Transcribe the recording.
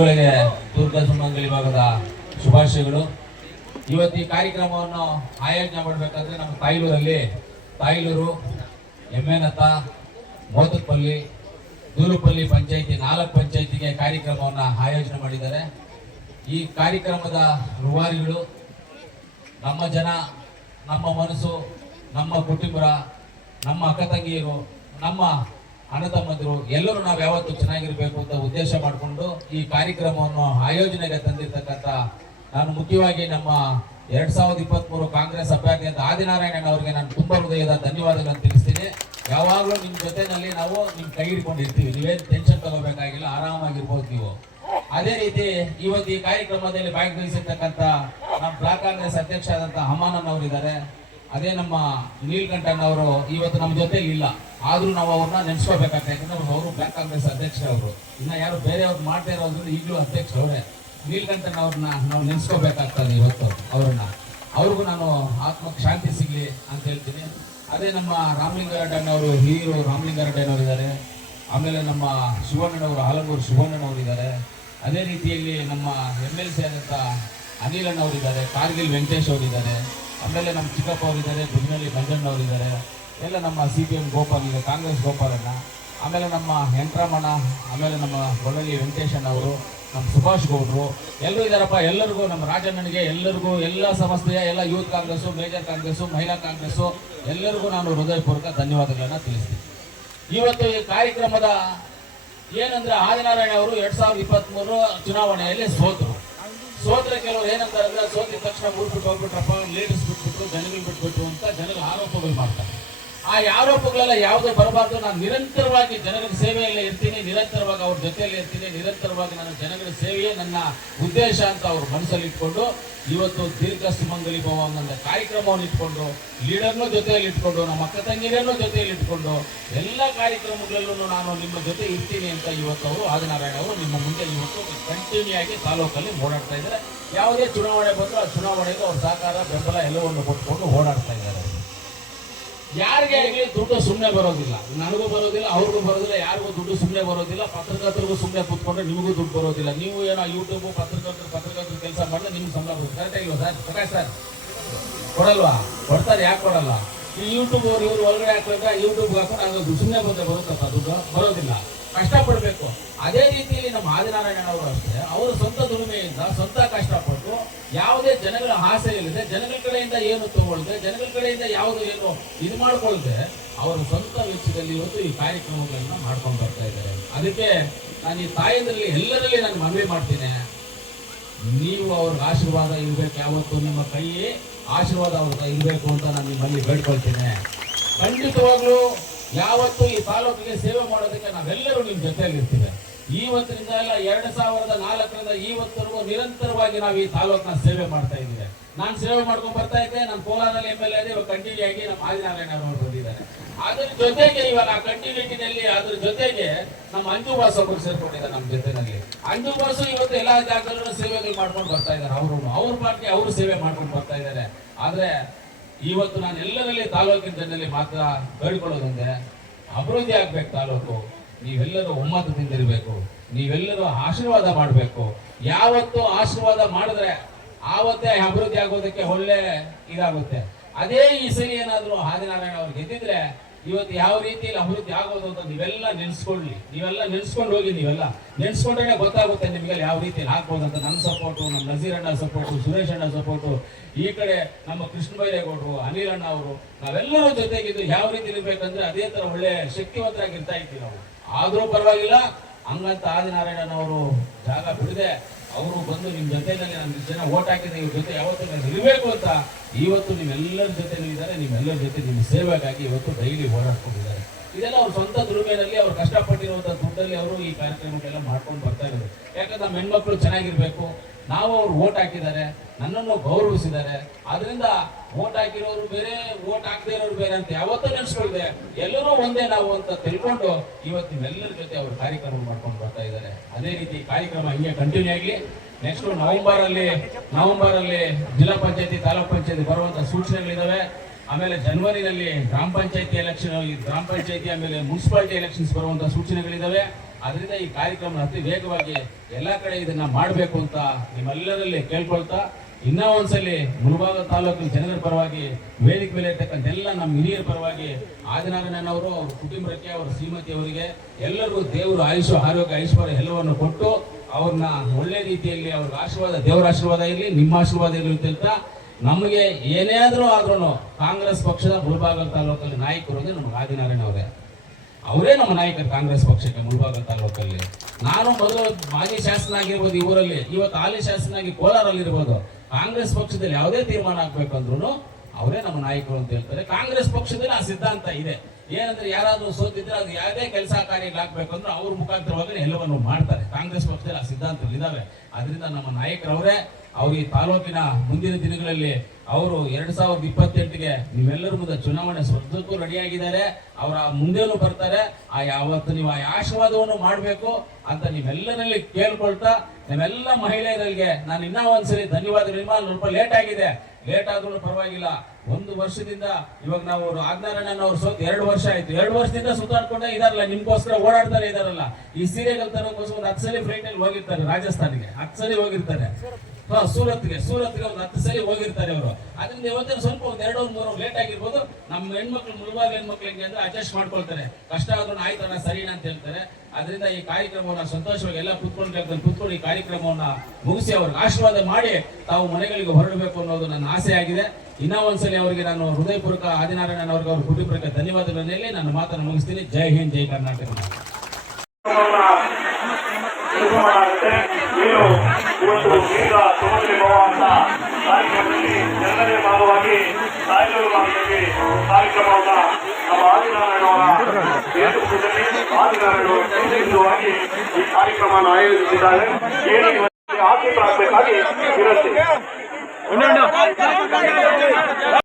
ಬಂಧುಗಳಿಗೆ ದುರ್ಗ ಸುಮಂಗಲಿ ಭಾಗದ ಶುಭಾಶಯಗಳು. ಇವತ್ತು ಈ ಕಾರ್ಯಕ್ರಮವನ್ನು ಆಯೋಜನೆ ಮಾಡಬೇಕಾದ್ರೆ ನಮ್ಮ ತಾಯ್ಲೂರಲ್ಲಿ ತಾಯ್ಲೂರು, ಎಮ್ಮೆನತ್ತ ಮೋತಪಲ್ಲಿ ದೂರುಪಲ್ಲಿ ಪಂಚಾಯಿತಿ ನಾಲ್ಕು ಪಂಚಾಯಿತಿಗೆ ಕಾರ್ಯಕ್ರಮವನ್ನು ಆಯೋಜನೆ ಮಾಡಿದ್ದಾರೆ. ಈ ಕಾರ್ಯಕ್ರಮದ ರೂವಾರಿಗಳು ನಮ್ಮ ಜನ, ನಮ್ಮ ಮನಸ್ಸು, ನಮ್ಮ ಕುಟುಂಬರ, ನಮ್ಮ ಅಕ್ಕ ತಂಗಿಯರು ನಮ್ಮ ಅಣ್ಣ ತಮ್ಮಂದಿರು ಎಲ್ಲರೂ ನಾವು ಯಾವತ್ತು ಚೆನ್ನಾಗಿರ್ಬೇಕು ಅಂತ ಉದ್ದೇಶ ಮಾಡಿಕೊಂಡು ಈ ಕಾರ್ಯಕ್ರಮವನ್ನು ಆಯೋಜನೆಗೆ ತಂದಿರ್ತಕ್ಕಂಥ ನಾನು ಮುಖ್ಯವಾಗಿ ನಮ್ಮ ಎರಡ್ ಸಾವಿರದ ಇಪ್ಪತ್ಮೂರು ಕಾಂಗ್ರೆಸ್ ಅಭ್ಯರ್ಥಿ ಅಂತ ಆದಿನಾರಾಯಣನ್ ಅವರಿಗೆ ನಾನು ತುಂಬಾ ಹೃದಯದ ಧನ್ಯವಾದಗಳನ್ನು ತಿಳಿಸ್ತೀನಿ. ಯಾವಾಗಲೂ ನಿಮ್ಮ ಜೊತೆನಲ್ಲಿ ನಾವು ನಿಮ್ ಕೈ ಹಿಡ್ಕೊಂಡಿರ್ತೀವಿ. ನೀವೇನು ಟೆನ್ಷನ್ ತಗೋಬೇಕಾಗಿಲ್ಲ, ಆರಾಮಾಗಿರ್ಬೋದು ನೀವು. ಅದೇ ರೀತಿ ಇವತ್ತು ಈ ಕಾರ್ಯಕ್ರಮದಲ್ಲಿ ಭಾಗವಹಿಸಿರ್ತಕ್ಕಂಥ ನಮ್ಮ ಬ್ಲಾಕ್ ಕಾಂಗ್ರೆಸ್ ಅಧ್ಯಕ್ಷ ಆದಂತ ಹಮಾನನ್ ಅವರು ಇದ್ದಾರೆ ಅದೇ ನಮ್ಮ ನೀಲ್ಕಂಠನ್ ಅವರು ಇವತ್ತು ನಮ್ಮ ಜೊತೆ ಇಲ್ಲ. ಆದರೂ ನಾವು ಅವ್ರನ್ನ ನೆನೆಸ್ಕೋಬೇಕಾಗ್ತದೆ ಯಾಕಂದ್ರೆ ಅವರು ಬ್ಲಾಕ್ ಕಾಂಗ್ರೆಸ್ ಅಧ್ಯಕ್ಷ ಅವರು ಇನ್ನ ಯಾರು ಬೇರೆಯವ್ರು ಮಾಡ್ತಾ ಇರೋದ್ರಿಂದ ಈಗಲೂ ಅಧ್ಯಕ್ಷ ಅವರೇ ನೀಲ್ಕಂಠಣ್ಣ ಅವ್ರನ್ನ ನಾವು ನೆನ್ಸ್ಕೋಬೇಕಾಗ್ತದೆ ಇವತ್ತು ಅವ್ರನ್ನ. ಅವ್ರಿಗೂ ನಾನು ಆತ್ಮಕ್ಕೆ ಶಾಂತಿ ಸಿಗ್ಲಿ ಅಂತ ಹೇಳ್ತೀನಿ. ಅದೇ ನಮ್ಮ ರಾಮಲಿಂಗಾರೆಡ್ಡಣ್ಣ ಅವರು ಹಿರಿಯರು ರಾಮಲಿಂಗಾರೆಡ್ಡಣ್ಣವರು ಇದ್ದಾರೆ. ಆಮೇಲೆ ನಮ್ಮ ಶಿವಣ್ಣನವರು ಹಲಗೂರು ಶಿವಣ್ಣನವರು ಇದ್ದಾರೆ. ಅದೇ ರೀತಿಯಲ್ಲಿ ನಮ್ಮ ಎಂ ಎಲ್ ಸಿ ಆದಂಥ ಅನಿಲ್ ಅವರು ಇದ್ದಾರೆ. ಕಾರ್ಗಿಲ್ ವೆಂಕಟೇಶ್ ಅವರು ಇದ್ದಾರೆ. ಆಮೇಲೆ ನಮ್ಮ ಚಿಕ್ಕಪ್ಪ ಅವರಿದ್ದಾರೆ ಅವರು ಇದ್ದಾರೆ ಎಲ್ಲ ನಮ್ಮ ಸಿ ಪಿ ಎಂ ಗೋಪಾಲ್ ಇದೆ ಕಾಂಗ್ರೆಸ್ ಗೋಪಾಲಣ್ಣ, ಆಮೇಲೆ ನಮ್ಮ ವೆಂಕಟರಮಣ ಆಮೇಲೆ ನಮ್ಮ ಗೊಳ್ಳಳ್ಳಿ ವೆಂಕಟೇಶಣ್ಣ ಅವರು, ನಮ್ಮ ಸುಭಾಷ್ ಗೌಡ್ರು, ಎಲ್ಲರೂ ಇದ್ದಾರಪ್ಪ, ಎಲ್ಲರಿಗೂ, ನಮ್ಮ ರಾಜಣ್ಣನಿಗೆ ಎಲ್ಲರಿಗೂ, ಎಲ್ಲ ಸಂಸ್ಥೆಯ ಎಲ್ಲ ಯೂತ್ ಕಾಂಗ್ರೆಸ್ಸು, ಮೇಜರ್ ಕಾಂಗ್ರೆಸ್ಸು, ಮಹಿಳಾ ಕಾಂಗ್ರೆಸ್ಸು, ಎಲ್ಲರಿಗೂ ನಾನು ಹೃದಯಪೂರ್ವಕ ಧನ್ಯವಾದಗಳನ್ನು ತಿಳಿಸ್ತೀನಿ. ಇವತ್ತು ಈ ಕಾರ್ಯಕ್ರಮದ ಏನಂದ್ರೆ ಆದಿನಾರಾಯಣ ಅವರು ಎರಡು ಸಾವಿರದ ಇಪ್ಪತ್ತ್ಮೂರು ಚುನಾವಣೆಯಲ್ಲಿ ಸೋತರು. ಸೋತ್ರ ಕೆಲವರು ಏನಂತಾರೆ ಅಂದ್ರೆ ಸೋತಿದ ತಕ್ಷಣ ಊರ್ಬಿಟ್ಟು ಹೋಗ್ಬಿಟ್ರಪ್ಪ ಲೇಡೀಸ್ ಬಿಟ್ಬಿಟ್ರು ಜನಗಳು ಬಿಟ್ಬಿಟ್ರು ಅಂತ ಜನರು ಆರೋಪಗಳು ಮಾಡ್ತಾರೆ. ಆ ಆರೋಪಗಳೆಲ್ಲ ಯಾವುದೇ ಬರಬಾರ್ದು. ನಾನು ನಿರಂತರವಾಗಿ ಜನಗಳ ಸೇವೆಯಲ್ಲೇ ಇರ್ತೀನಿ. ನಿರಂತರವಾಗಿ ಅವ್ರ ಜೊತೆಯಲ್ಲಿ ಇರ್ತೀನಿ. ನಿರಂತರವಾಗಿ ನಾನು ಜನಗಳ ಸೇವೆಯೇ ನನ್ನ ಉದ್ದೇಶ ಅಂತ ಅವ್ರ ಮನಸ್ಸಲ್ಲಿ ಇಟ್ಕೊಂಡು, ಇವತ್ತು ದೀರ್ಘ ಸುಮಂಗಲಿ ಭವ ಅನ್ನೋ ಕಾರ್ಯಕ್ರಮವನ್ನು ಇಟ್ಕೊಂಡು, ಲೀಡರ್ನು ಜೊತೆಯಲ್ಲಿ ಇಟ್ಕೊಂಡು, ನಮ್ಮ ಅಕ್ಕ ತಂಗಿರನ್ನು ಜೊತೆಯಲ್ಲಿ ಇಟ್ಕೊಂಡು, ಎಲ್ಲ ಕಾರ್ಯಕ್ರಮಗಳಲ್ಲೂ ನಾನು ನಿಮ್ಮ ಜೊತೆ ಇರ್ತೀನಿ ಅಂತ ಇವತ್ತು ಅವರು ಆದಿನಾರಾಯಣ ಅವರು ನಿಮ್ಮ ಮುಂದೆ ಇವತ್ತು ಕಂಟಿನ್ಯೂ ಆಗಿ ತಾಲೂಕಲ್ಲಿ ಓಡಾಡ್ತಾ ಇದ್ದಾರೆ. ಯಾವುದೇ ಚುನಾವಣೆ ಬಂದರೂ ಆ ಚುನಾವಣೆಗೆ ಅವ್ರ ಸಹಕಾರ, ಬೆಂಬಲ ಎಲ್ಲವನ್ನು ಕೊಟ್ಕೊಂಡು ಓಡಾಡ್ತಾ ಇದ್ದಾರೆ. ಯಾರಿಗೆ ಆಗಲಿ ದುಡ್ಡು ಸುಮ್ಮನೆ ಬರೋದಿಲ್ಲ. ನನಗೂ ಬರೋದಿಲ್ಲ, ಅವ್ರಿಗೂ ಬರೋದಿಲ್ಲ, ಯಾರಿಗೂ ದುಡ್ಡು ಸುಮ್ಮನೆ ಬರೋದಿಲ್ಲ, ಪತ್ರಕರ್ತರಿಗೂ ಸುಮ್ಮನೆ ಕೂತ್ಕೊಂಡ್ರೆ ನಿಮಗೂ ದುಡ್ಡು ಬರೋದಿಲ್ಲ. ನೀವು ಏನೋ ಯೂಟ್ಯೂಬ್ ಪತ್ರಕರ್ತರು ಪತ್ರಕರ್ತರು ಕೆಲಸ ಮಾಡಿದ್ರೆ ನಿಮ್ಗೆ ಸಂಬಳ ಬರುತ್ತೆ. ಕರೆಕ್ಟ್ ಇಲ್ವಾ ಸರ್? ಪ್ರಕಾಶ್ ಸರ್ ಕೊಡಲ್ವಾ? ಕೊಡ್ತಾರೆ, ಯಾಕೆ ಕೊಡಲ್ಲ? ಈ ಯೂಟ್ಯೂಬ್ ಅವ್ರು ಇವ್ರು ಒಳಗಡೆ ಹಾಕಿದ್ರೆ ಯೂಟ್ಯೂಬ್ ಹಾಕೊಂಡು ಹಂಗ ಸುಮ್ಮನೆ ಬಂದ್ರೆ ಬರುತ್ತಪ್ಪ ದುಡ್ಡು? ಬರೋದಿಲ್ಲ. ಕಷ್ಟಪಡಬೇಕು. ಅದೇ ರೀತಿಯಲ್ಲಿ ನಮ್ಮ ಆದಿನಾರಾಯಣವರು ಅಷ್ಟೇ, ಅವರು ಸ್ವಂತ ದುಡಿಮೆಯಿಂದ, ಸ್ವಂತ ಕಷ್ಟಪಟ್ಟು ಯಾವುದೇ ಜನಗಳ ಆಸೆ ಇಲ್ಲದೆ, ಜನಗಳ ಕಡೆಯಿಂದ ಏನು ತಗೊಳ್ದೆ, ಜನಗಳ ಕಡೆಯಿಂದ ಯಾವುದು ಏನು ಇದು ಮಾಡ್ಕೊಳ್ದೆ, ಅವರ ಸ್ವಂತ ವೆಚ್ಚದಲ್ಲಿ ಇವತ್ತು ಈ ಕಾರ್ಯಕ್ರಮಗಳನ್ನ ಮಾಡ್ಕೊಂಡು ಬರ್ತಾ ಇದ್ದಾರೆ. ಅದಕ್ಕೆ ನಾನು ಈ ತಾಯಂದ್ರಲ್ಲಿ ಎಲ್ಲರಲ್ಲಿ ನಾನು ಮನವಿ ಮಾಡ್ತೀನಿ. ನೀವು ಅವ್ರಿಗೆ ಆಶೀರ್ವಾದ ಇರ್ಬೇಕು, ಯಾವತ್ತು ನಿಮ್ಮ ಕೈ ಆಶೀರ್ವಾದ ಅವ್ರ ಇರಬೇಕು ಅಂತ ನಾನು ನಿಮ್ಮಲ್ಲಿ ಬೇಡ್ಕೊಳ್ತೀನಿ. ಖಂಡಿತವಾಗ್ಲೂ ಯಾವತ್ತು ಈ ತಾಲೂಕಿಗೆ ಸೇವೆ ಮಾಡೋದಕ್ಕೆ ನಾವೆಲ್ಲರೂ ನಿಮ್ಮ ಜೊತೆಯಲ್ಲಿರ್ತೀವಿ. ಇವತ್ತಿನಿಂದ ಎಲ್ಲ ಎರಡು ಸಾವಿರದ ನಾಲ್ಕರಿಂದ ಇವತ್ತರೆಗೂ ನಿರಂತರವಾಗಿ ನಾವು ಈ ತಾಲೂಕಿನ ಸೇವೆ ಮಾಡ್ತಾ ಇದ್ದೀವಿ. ನಾನು ಸೇವೆ ಮಾಡ್ಕೊಂಡು ಬರ್ತಾ ಇದ್ದೆ, ನಾನು ಕೋಲಾರಲ್ಲಿ ಎಂ ಎಲ್ ಎ ಕಂಟಿನ್ಯೂ ಆಗಿ ನಮ್ಮ ಆದಿನಾರಾಯಣ ಅವರು ಬಂದಿದ್ದಾರೆ. ಅದ್ರ ಜೊತೆಗೆ ಇವಾಗ ಆ ಕಂಟಿನ್ಯೂಟಿನಲ್ಲಿ ಅದ್ರ ಜೊತೆಗೆ ನಮ್ಮ ಅಂಜು ಬಾಸ್ ಒಬ್ಬರು ಸೇರ್ಕೊಂಡಿದ್ದಾರೆ ನಮ್ಮ ಜೊತೆನಲ್ಲಿ. ಅಂಜು ಬಾಸು ಇವತ್ತು ಎಲ್ಲಾ ಜಾಗದಲ್ಲೂ ಸೇವೆಗಳು ಮಾಡ್ಕೊಂಡು ಬರ್ತಾ ಇದ್ದಾರೆ. ಅವರು, ಅವ್ರ ಪಾರ್ಟಿ ಅವರು ಸೇವೆ ಮಾಡ್ಕೊಂಡು ಬರ್ತಾ ಇದ್ದಾರೆ. ಆದ್ರೆ ಇವತ್ತು ನಾನು ಎಲ್ಲರಲ್ಲಿ ತಾಲೂಕಿನ ಜನರಲ್ಲಿ ಮಾತ್ರ ಬೇಡ್ಕೊಳ್ಳೋದಂದ್ರೆ ಅಭಿವೃದ್ಧಿ ಆಗ್ಬೇಕು ತಾಲೂಕು. ನೀವೆಲ್ಲರೂ ಒಮ್ಮತದಿಂದ ಇರಬೇಕು. ನೀವೆಲ್ಲರೂ ಆಶೀರ್ವಾದ ಮಾಡಬೇಕು. ಯಾವತ್ತು ಆಶೀರ್ವಾದ ಮಾಡಿದ್ರೆ ಆವತ್ತೇ ಅಭಿವೃದ್ಧಿ ಆಗೋದಕ್ಕೆ ಒಳ್ಳೆ ಇದಾಗುತ್ತೆ. ಅದೇ ಈ ಸರಿ ಏನಾದರೂ ಆದಿನಾರಾಯಣ ಅವ್ರು ಗೆದ್ದಿದ್ರೆ ಇವತ್ತು ಯಾವ ರೀತಿಯಲ್ಲಿ ಅಭಿವೃದ್ಧಿ ಆಗೋದು ಅಂತ ನೀವೆಲ್ಲ ನೆನೆಸ್ಕೊಳ್ಳಿ. ನೀವೆಲ್ಲ ನೆನೆಸ್ಕೊಂಡು ಹೋಗಿ ನೀವೆಲ್ಲ. ನೆನ್ಸ್ಕೊಂಡ್ರೆ ಗೊತ್ತಾಗುತ್ತೆ ನಿಮಗೆ ಯಾವ ರೀತಿಯಲ್ಲಿ ಹಾಕ್ಬೋದು ಅಂತ ನನ್ನ ಸಪೋರ್ಟು ನಮ್ಮ ನಜೀರ್ ಅಣ್ಣ ಸಪೋರ್ಟು ಸುರೇಶ್ ಅಣ್ಣ ಸಪೋರ್ಟು ಈ ಕಡೆ ನಮ್ಮ ಕೃಷ್ಣ ಬೈರೇಗೌಡರು, ಅನಿಲ್ ಅಣ್ಣ ಅವರು, ನಾವೆಲ್ಲರೂ ಜೊತೆಗಿದ್ದು ಯಾವ ರೀತಿ ಇರ್ಬೇಕಂದ್ರೆ ಅದೇ ತರ ಒಳ್ಳೆ ಶಕ್ತಿವಂತರಾಗಿರ್ತಾ ಇದ್ದೀವಿ ನಾವು. ಆದರೂ ಪರವಾಗಿಲ್ಲ, ಹಂಗಂತ ಆದಿನಾರಾಯಣ ಅವರು ಜಾಗ ಬಿಡದೆ ಅವರು ಬಂದು ನಿಮ್ ಜೊತೆನಲ್ಲಿ ನಾನು ಜನ ಓಟ್ ಹಾಕಿದ್ರೆ ಇವ್ರ ಜೊತೆ ಯಾವತ್ತೂ ನಾನು ಇರಬೇಕು ಅಂತ ಇವತ್ತು ನಿಮ್ಮೆಲ್ಲರ ಜೊತೆ ಇದ್ದಾರೆ ನಿಮ್ಮೆಲ್ಲರ ಜೊತೆ ನಿಮ್ಮ ಸೇವೆಗಾಗಿ ಇವತ್ತು ಡೈಲಿ ಓಡಾಡ್ಕೊಂಡಿದ್ದಾರೆ ಇದೆಲ್ಲ ಅವ್ರ ಸ್ವಂತ ದುಡಿಮೆಯಲ್ಲಿ ಅವ್ರು ಕಷ್ಟಪಟ್ಟಿರುವಂತ ದುಡ್ಡಲ್ಲಿ ಅವರು ಈ ಕಾರ್ಯಕ್ರಮಕ್ಕೆಲ್ಲ ಮಾಡ್ಕೊಂಡು ಬರ್ತಾ ಇರೋದು ಯಾಕಂದ್ರೆ ನಮ್ಮ ಹೆಣ್ಮಕ್ಳು ಚೆನ್ನಾಗಿರ್ಬೇಕು, ನಾವು ಅವ್ರು ಓಟ್ ಹಾಕಿದ್ದಾರೆ, ನನ್ನನ್ನು ಗೌರವಿಸಿದ್ದಾರೆ. ಆದ್ರಿಂದ ಓಟ್ ಹಾಕಿರೋರು ಬೇರೆ ಓಟ್ ಹಾಕದೇ ಇರೋರು ಬೇರೆ ಅಂತ ಯಾವತ್ತೂ ನೆನೆಸ್ಕೊಳ್ದೆ. ಎಲ್ಲರೂ ಒಂದೇ ನಾವು ಅಂತ ತಿಳ್ಕೊಂಡು ಇವತ್ತು ನಿಮ್ಮೆಲ್ಲರ ಜೊತೆ ಅವರು ಕಾರ್ಯಕ್ರಮ ಮಾಡ್ಕೊಂಡು ಬರ್ತಾ ಇದ್ದಾರೆ. ಅದೇ ರೀತಿ ಕಾರ್ಯಕ್ರಮ ಹಿಂಗೆ ಕಂಟಿನ್ಯೂ ಆಗಿ ನೆಕ್ಸ್ಟ್ ನವೆಂಬರ್ ಅಲ್ಲಿ ನವೆಂಬರ್ ಅಲ್ಲಿ ಜಿಲ್ಲಾ ಪಂಚಾಯತಿ, ತಾಲೂಕ್ ಪಂಚಾಯತಿ ಬರುವಂತ ಸೂಚನೆಗಳಿದಾವೆ. ಆಮೇಲೆ ಜನವರಿನಲ್ಲಿ ಗ್ರಾಮ ಪಂಚಾಯತಿ ಎಲೆಕ್ಷನ್ ಗ್ರಾಮ ಪಂಚಾಯತಿ ಆಮೇಲೆ ಮುನ್ಸಿಪಾಲಿಟಿ ಎಲೆಕ್ಷನ್ಸ್ ಬರುವಂಥ ಸೂಚನೆಗಳಿದಾವೆ. ಅದರಿಂದ ಈ ಕಾರ್ಯಕ್ರಮ ಅತಿ ವೇಗವಾಗಿ ಎಲ್ಲ ಕಡೆ ಇದನ್ನ ಮಾಡಬೇಕು ಅಂತ ನಿಮ್ಮೆಲ್ಲರಲ್ಲಿ ಕೇಳ್ಕೊಳ್ತಾ, ಇನ್ನೂ ಒಂದ್ಸಲಿ ಮುಳಬಾಗ ತಾಲೂಕಿನ ಜನರ ಪರವಾಗಿ ವೇದಿಕೆ ಮೇಲೆ ಇರ್ತಕ್ಕಂಥ ಎಲ್ಲ ನಮ್ಮ ಹಿರಿಯರ ಪರವಾಗಿ ಆದಿನಾರಾಯಣನವರು ಅವ್ರ ಕುಟುಂಬಕ್ಕೆ, ಅವರ ಶ್ರೀಮತಿ ಅವರಿಗೆ ಎಲ್ಲರಿಗೂ ದೇವರು ಆಯುಷು, ಆರೋಗ್ಯ, ಐಶ್ವರ್ಯ ಎಲ್ಲವನ್ನು ಕೊಟ್ಟು ಅವ್ರನ್ನ ಒಳ್ಳೆ ರೀತಿಯಲ್ಲಿ ಅವ್ರ ಆಶೀರ್ವಾದ, ದೇವರ ಆಶೀರ್ವಾದ ಇರಲಿ, ನಿಮ್ಮ ಆಶೀರ್ವಾದ ಇರಲಿ ಅಂತ ಹೇಳ್ತಾ ನಮಗೆ ಏನೇ ಆದರೂ ಆದ್ರೂ ಕಾಂಗ್ರೆಸ್ ಪಕ್ಷದ ಮುಳಬಾಗ ತಾಲೂಕಲ್ಲಿ ನಾಯಕರು ಅಂದರೆ ನಮ್ಗೆ ಆದಿನಾರಾಯಣ ಅವರೇ. ಅವರೇ ನಮ್ಮ ನಾಯಕರು ಕಾಂಗ್ರೆಸ್ ಪಕ್ಷಕ್ಕೆ ಮುಳಬಾಗ ತಾಲೂಕಲ್ಲಿ. ನಾನು ಮೊದಲು ಮಾಜಿ ಶಾಸನ ಆಗಿರ್ಬೋದು ಈ ಊರಲ್ಲಿ, ಇವತ್ತು ಹಾಲಿ ಶಾಸನ ಆಗಿ ಕೋಲಾರಲ್ಲಿ ಇರ್ಬೋದು. ಕಾಂಗ್ರೆಸ್ ಪಕ್ಷದಲ್ಲಿ ಯಾವುದೇ ತೀರ್ಮಾನ ಆಗ್ಬೇಕಂದ್ರೂ ಅವರೇ ನಮ್ಮ ನಾಯಕರು ಅಂತ ಹೇಳ್ತಾರೆ. ಕಾಂಗ್ರೆಸ್ ಪಕ್ಷದಲ್ಲಿ ಆ ಸಿದ್ಧಾಂತ ಇದೆ. ಏನಂದ್ರೆ ಯಾರಾದ್ರೂ ಸೋತಿದ್ರೆ ಅದು ಯಾವುದೇ ಕೆಲಸ ಕಾರ್ಯಗಳಾಗಬೇಕಂದ್ರೆ ಅವ್ರ ಮುಖಾಂತರವಾಗಿ ಎಲ್ಲವನ್ನು ಮಾಡ್ತಾರೆ. ಕಾಂಗ್ರೆಸ್ ಪಕ್ಷದಲ್ಲಿ ಆ ಸಿದ್ಧಾಂತಗಳು ಇದಾವೆ. ಅದರಿಂದ ನಮ್ಮ ನಾಯಕರವರೇ, ಅವರು ಈ ತಾಲೂಕಿನ ಮುಂದಿನ ದಿನಗಳಲ್ಲಿ ಅವರು ಎರಡ್ ಸಾವಿರದ ಇಪ್ಪತ್ತೆಂಟಿಗೆ ನೀವೆಲ್ಲರ ಮುಂದೆ ಚುನಾವಣೆ ಸ್ಪರ್ಧಕ್ಕೂ ರೆಡಿಯಾಗಿದ್ದಾರೆ. ಅವರ ಮುಂದೇನು ಬರ್ತಾರೆ. ಆ ಯಾವತ್ತು ನೀವು ಆ ಆಶೀರ್ವಾದವನ್ನು ಮಾಡಬೇಕು ಅಂತ ನೀವೆಲ್ಲರಲ್ಲಿ ಕೇಳ್ಕೊಳ್ತಾ, ನಿಮ್ಮೆಲ್ಲ ಮಹಿಳೆಯರಿಗೆ ನಾನು ಇನ್ನೂ ಒಂದ್ಸರಿ ಧನ್ಯವಾದಗಳು. ನಿಮ್ಮ ಸ್ವಲ್ಪ ಲೇಟ್ ಆಗಿದೆ. ಲೇಟ್ ಆದ್ರೂ ಪರವಾಗಿಲ್ಲ. ಒಂದು ವರ್ಷದಿಂದ ಇವಾಗ ನಾವು ಆಗ್ನಾರಾಯಣ ಅವ್ರು ಸೋತ್ ಎರಡು ವರ್ಷ ಆಯ್ತು. ಎರಡು ವರ್ಷದಿಂದ ಸುತ್ತಾಡ್ಕೊಂಡೇ ಇದಾರಲ್ಲ, ನಿಮ್ಗೋಸ್ಕರ ಓಡಾಡ್ತಾರೆ ಇದಾರಲ್ಲ. ಈ ಸೀರೆಗಳು ತರೋಕ್ಕೋಸ್ಕರ ಒಂದು ಹತ್ತು ಸಲ ಫ್ಲೈಟ್ ಹೋಗಿರ್ತಾರೆ ರಾಜಸ್ಥಾನಿಗೆ. ಹತ್ತು ಸಲ ಹೋಗಿರ್ತಾರೆ. ಹಾ, ಸೂರತ್ಗೆ ಸೂರತ್ಗೆ ಒಂದು ಹತ್ತು ಸಲ ಹೋಗಿರ್ತಾರೆ ಅವರು. ಅದರಿಂದ ಇವತ್ತಿನ ಸ್ವಲ್ಪ ಒಂದು ಎರಡು ಮೂರು ಲೇಟ್ ಆಗಿರ್ಬೋದು, ನಮ್ಮ ಹೆಣ್ಮಕ್ಳು ಮುಳುಬಾಗ ಹೆಣ್ಮಕ್ಳು ಹೆಂಗೆ ಅಂದ್ರೆ ಅಡ್ಜಸ್ಟ್ ಮಾಡ್ಕೊಳ್ತಾರೆ. ಕಷ್ಟ ಆದ್ರೂ ಆಯ್ತಣ್ಣ ಸರಿನಾ ಅಂತ ಹೇಳ್ತಾರೆ. ಅದರಿಂದ ಈ ಕಾರ್ಯಕ್ರಮವನ್ನ ಸಂತೋಷವಾಗಿ ಎಲ್ಲ ಕುತ್ಕೊಂಡು ಕೇಳ್ತಾರೆ ಕುತ್ಕೊಂಡು ಈ ಕಾರ್ಯಕ್ರಮವನ್ನ ಮುಗಿಸಿ ಅವ್ರಿಗೆ ಆಶೀರ್ವಾದ ಮಾಡಿ ತಾವು ಮನೆಗಳಿಗೆ ಹೊರಡಬೇಕು ಅನ್ನೋದು ನನ್ನ ಆಸೆ ಆಗಿದೆ. ಇನ್ನೂ ಒಂದ್ಸಲಿ ಅವರಿಗೆ ನಾನು ಹೃದಯಪೂರ್ವಕ ಆದಿನಾರಾಯಣ ಅವ್ರಿಗೆ ಅವ್ರ ಕುಟುಂಬಕ್ಕೆ ಧನ್ಯವಾದಗಳನ್ನು ಹೇಳಿ ನಾನು ಮಾತನ್ನು ಮುಗಿಸ್ತೀನಿ. ಜೈ ಹಿಂದ್, ಜೈ ಕರ್ನಾಟಕ. ಶುಭವಾಗುತ್ತೆ ಅಂತ ಕಾರ್ಯಕ್ರಮದಲ್ಲಿ ಎರಡನೇ ಭಾಗವಾಗಿ ತಾಯ್ಲೂರು ಭಾಗದಲ್ಲಿ ಕಾರ್ಯಕ್ರಮವನ್ನ ನಮ್ಮ ಆದಿನಾರಾಯಣ ಅವರ ನೇತೃತ್ವದಲ್ಲಿ ಆದಿನಾರಾಯಣ ಕೇಂದ್ರವಾಗಿ ಈ ಕಾರ್ಯಕ್ರಮವನ್ನು ಆಯೋಜಿಸಿದ್ದಾರೆ. ಏನು ಇವತ್ತು ಇರುತ್ತೆ. ವಿನಂತಿ